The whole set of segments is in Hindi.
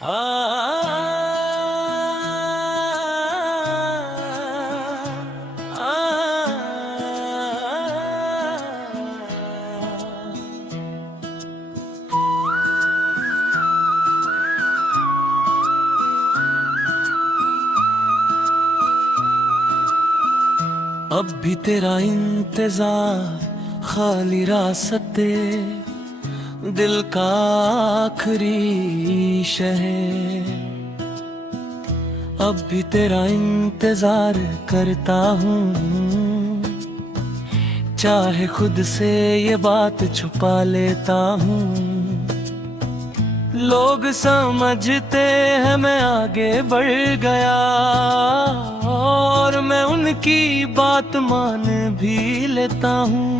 आ, अब भी तेरा इंतजार, खाली रास्ते, दिल का आखिरी शहर। अब भी तेरा इंतजार करता हूँ, चाहे खुद से ये बात छुपा लेता हूँ। लोग समझते हैं मैं आगे बढ़ गया, और मैं उनकी बात मान भी लेता हूँ।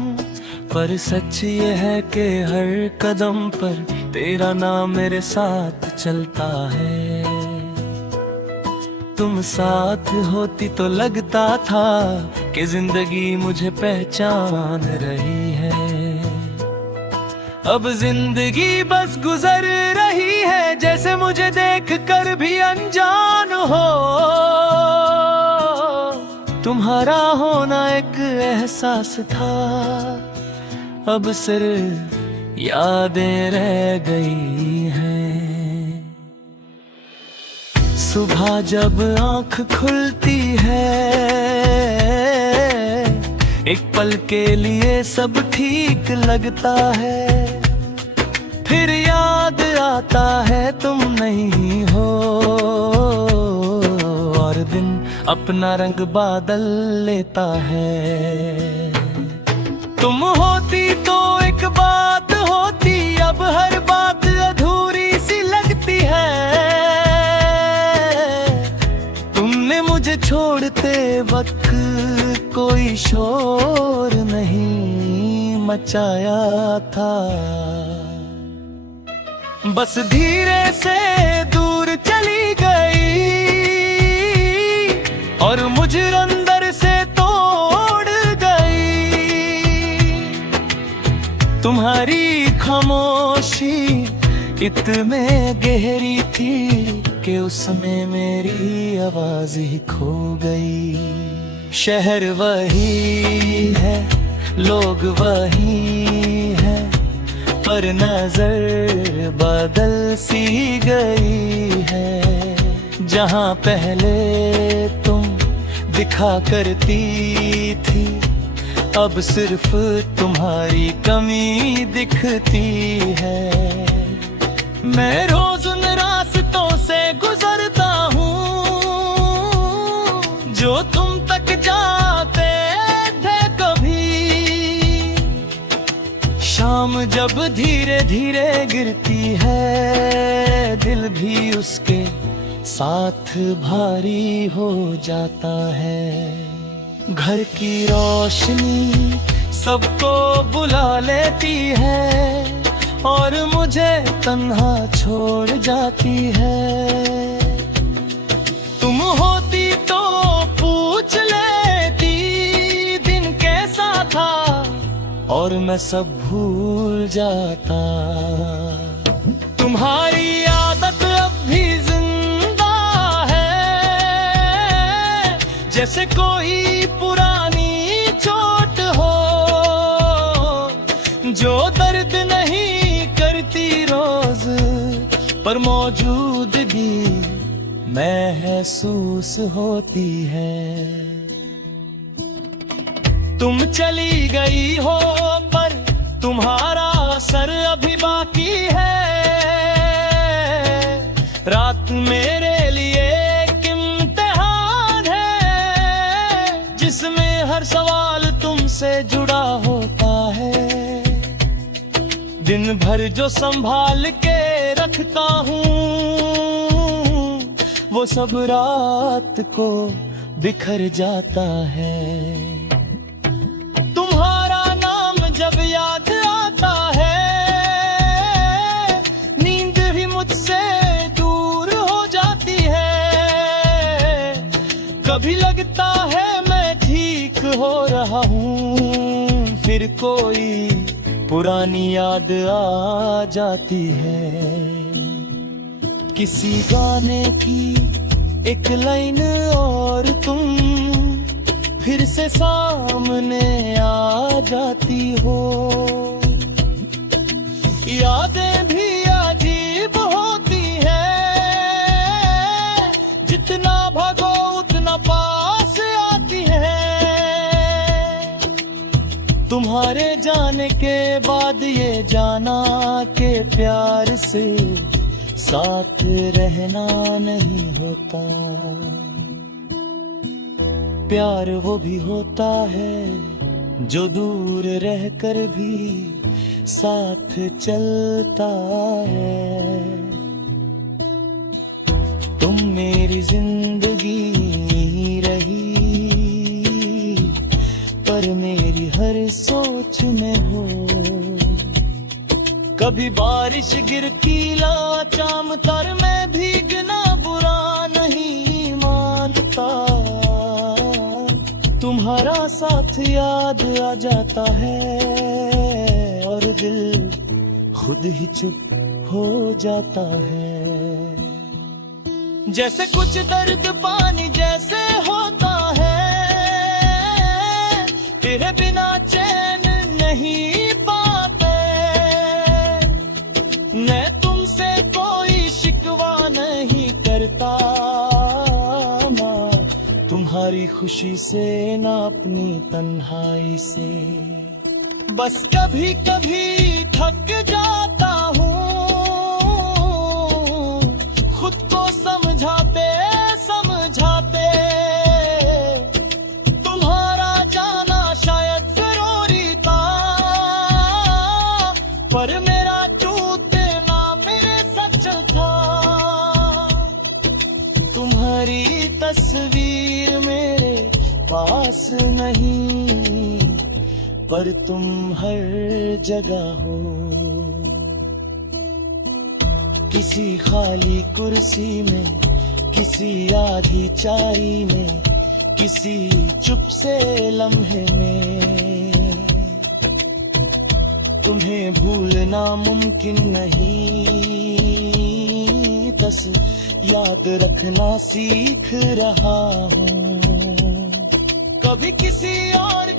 पर सच ये है कि हर कदम पर तेरा नाम मेरे साथ चलता है। तुम साथ होती तो लगता था कि जिंदगी मुझे पहचान रही है। अब जिंदगी बस गुजर रही है, जैसे मुझे देख कर भी अनजान हो। तुम्हारा होना एक एहसास था, अब सिर्फ यादें रह गई हैं। सुबह जब आँख खुलती है, एक पल के लिए सब ठीक लगता है। फिर याद आता है तुम नहीं हो, और दिन अपना रंग बादल लेता है। तुम होती तो एक बात होती, अब हर बात अधूरी सी लगती है। तुमने मुझे छोड़ते वक्त कोई शोर नहीं मचाया था, बस धीरे से दूर चली गई और मुझे अंदर से तोड़ गई। तुम्हारी खामोशी इतने गहरी थी कि उसमें मेरी आवाज ही खो गई। शहर वही है, लोग वही है, पर नजर बदल सी गई है। जहाँ पहले तुम दिखा करती थी, अब सिर्फ तुम्हारी कमी दिखती है। मैं रोज उन रास्तों से गुजरता हूँ जो तुम तक जाते थे कभी। शाम जब धीरे धीरे गिरती है, दिल भी उसके साथ भारी हो जाता है। घर की रोशनी सबको बुला लेती है, और मुझे तन्हा छोड़ जाती है। तुम होती तो पूछ लेती दिन कैसा था, और मैं सब भूल जाता। तुम्हारी आदत अब भी जिंदा है, जैसे कोई पुरानी चोट हो जो दर्द नहीं करती रोज, पर मौजूदगी महसूस होती है। तुम चली गई हो पर तुम्हारा असर अभी बाकी है। रात मेरे लिए एक इम्तिहान है, जिसमें हर सवाल तुमसे जुड़ा होता है। दिन भर जो संभाल के रखता हूँ, वो सब रात को बिखर जाता है। तुम्हारा नाम जब याद आता है, नींद भी मुझसे दूर हो जाती है। कभी लगता है मैं ठीक हो रहा हूँ, फिर कोई पुरानी याद आ जाती है किसी गाने की एक लाइन और तुम फिर से सामने आ जाती हो। यादें भी अजीब होती हैं, जितना भागो उतना पास आती हैं। तुम्हारे जाने के बाद ये जाना के प्यार से साथ रहना नहीं होता। प्यार वो भी होता है जो दूर रहकर भी साथ चलता है। तुम मेरी जिंदगी रही, पर मेरी हर सोच में हो। कभी बारिश गिरती लाचाम तर में भीगना बुरा नहीं मानता। तुम्हारा साथ याद आ जाता है और दिल खुद ही चुप हो जाता है। जैसे कुछ दर्द पानी जैसे होता है, तेरे बिना चैन नहीं पाते। मैं तुमसे कोई शिकवा नहीं करता, तुम्हारी खुशी से ना अपनी तन्हाई से। बस कभी कभी थक जाता हूँ, खुद को समझाते समझाते। तुम्हारा जाना शायद जरूरी था, पर मेरा टूटना मेरे सच था। तुम्हारी तस्वीर मेरे पास नहीं, पर तुम हर जगह हो। किसी खाली कुर्सी में, किसी आधी चाय में, किसी चुप से लम्हे में। तुम्हें भूलना मुमकिन नहीं, बस याद रखना सीख रहा हूँ। कभी किसी और